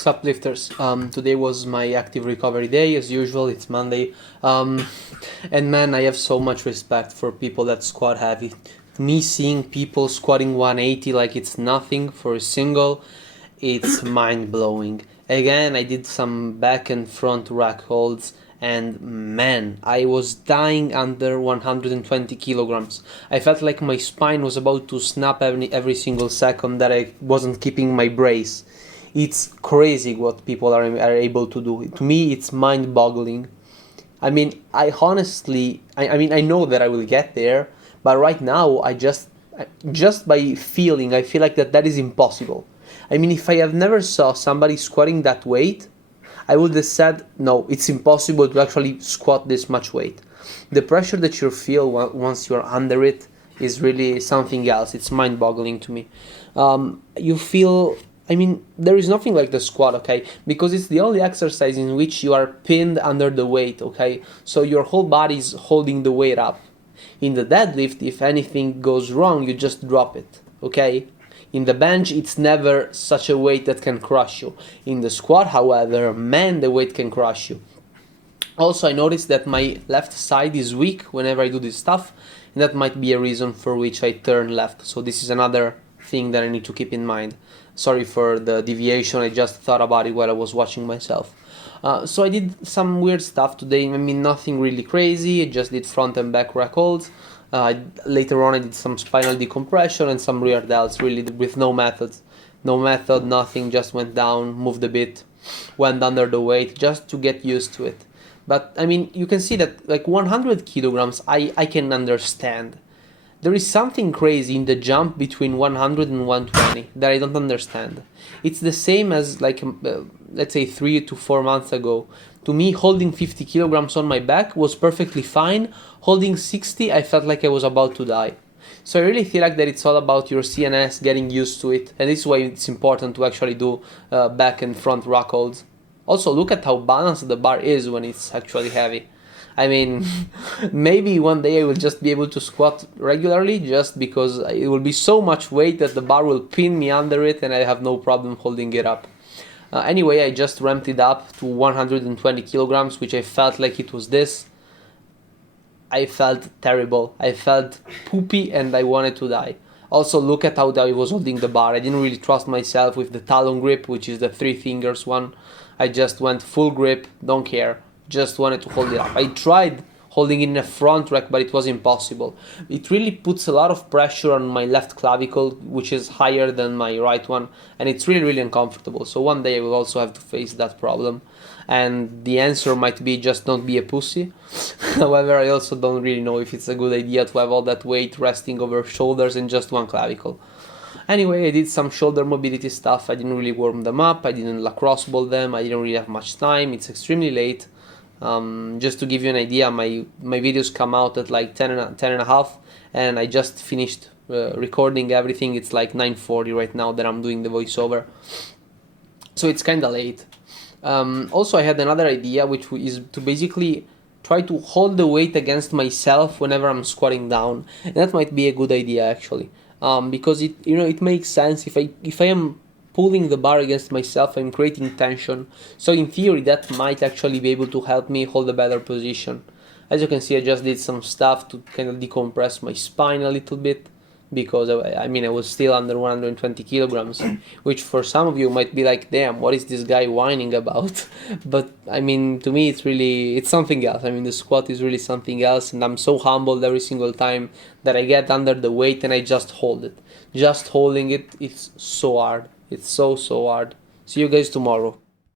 Suplifters. Today was my active recovery day, as usual. It's Monday, and man, I have so much respect for people that squat heavy. Me seeing people squatting 180 like it's nothing for a single, it's mind blowing. Again, I did some back and front rack holds, and man, I was dying under 120 kilograms. I felt like my spine was about to snap every single second that I wasn't keeping my brace. It's crazy what people are able to do. To me, it's mind-boggling. I mean, I honestly, I mean, I know that I will get there, but right now, just by feeling, I feel like that is impossible. I mean, if I have never saw somebody squatting that weight, I would have said, no, it's impossible to actually squat this much weight. The pressure that you feel once you're under it is really something else. It's mind-boggling to me. You feel, I mean, there is nothing like the squat, okay? Because it's the only exercise in which you are pinned under the weight, okay? So your whole body is holding the weight up. In the deadlift, if anything goes wrong, you just drop it, okay? In the bench, it's never such a weight that can crush you. In the squat, however, man, the weight can crush you. Also, I noticed that my left side is weak whenever I do this stuff, and that might be a reason for which I turn left. So this is another thing that I need to keep in mind. Sorry for the deviation, I just thought about it while I was watching myself. So I did some weird stuff today. I mean, nothing really crazy, I just did front and back rack holds. Later on I did some spinal decompression and some rear delts, really with no methods. No method, nothing, just went down, moved a bit, went under the weight, just to get used to it. But I mean, you can see that like 100 kilograms I can understand. There is something crazy in the jump between 100 and 120 that I don't understand. It's the same as like, let's say 3 to 4 months ago. To me, holding 50 kilograms on my back was perfectly fine. Holding 60, I felt like I was about to die. So I really feel like that it's all about your CNS getting used to it. And this is why it's important to actually do back and front rack holds. Also, look at how balanced the bar is when it's actually heavy. I mean, maybe one day I will just be able to squat regularly just because it will be so much weight that the bar will pin me under it and I have no problem holding it up. Anyway, I just ramped it up to 120 kilograms, which I felt like it was this. I felt terrible. I felt poopy and I wanted to die. Also, look at how I was holding the bar. I didn't really trust myself with the talon grip, which is the 3 fingers one. I just went full grip, don't care. Just wanted to hold it up. I tried holding it in a front rack, but it was impossible. It really puts a lot of pressure on my left clavicle, which is higher than my right one, and it's really uncomfortable. So one day I will also have to face that problem, and the answer might be just don't be a pussy. However, I also don't really know if it's a good idea to have all that weight resting over shoulders and just one clavicle. Anyway, I did some shoulder mobility stuff. I didn't really warm them up, I didn't lacrosse ball them, I didn't really have much time, it's extremely late. Just to give you an idea, my videos come out at like 10 and a half, and I just finished recording everything. It's like 9:40 right now that I'm doing the voiceover, so it's kind of late. Also, I had another idea, which is to basically try to hold the weight against myself whenever I'm squatting down, and that might be a good idea actually, because it makes sense. If I am pulling the bar against myself, I'm creating tension. So in theory, that might actually be able to help me hold a better position. As you can see, I just did some stuff to kind of decompress my spine a little bit, because I mean, I was still under 120 kilograms, which for some of you might be like, damn, what is this guy whining about? But I mean, to me, it's something else. I mean, the squat is really something else, and I'm so humbled every single time that I get under the weight and I just hold it. Just holding it, it's so hard. It's so hard. See you guys tomorrow.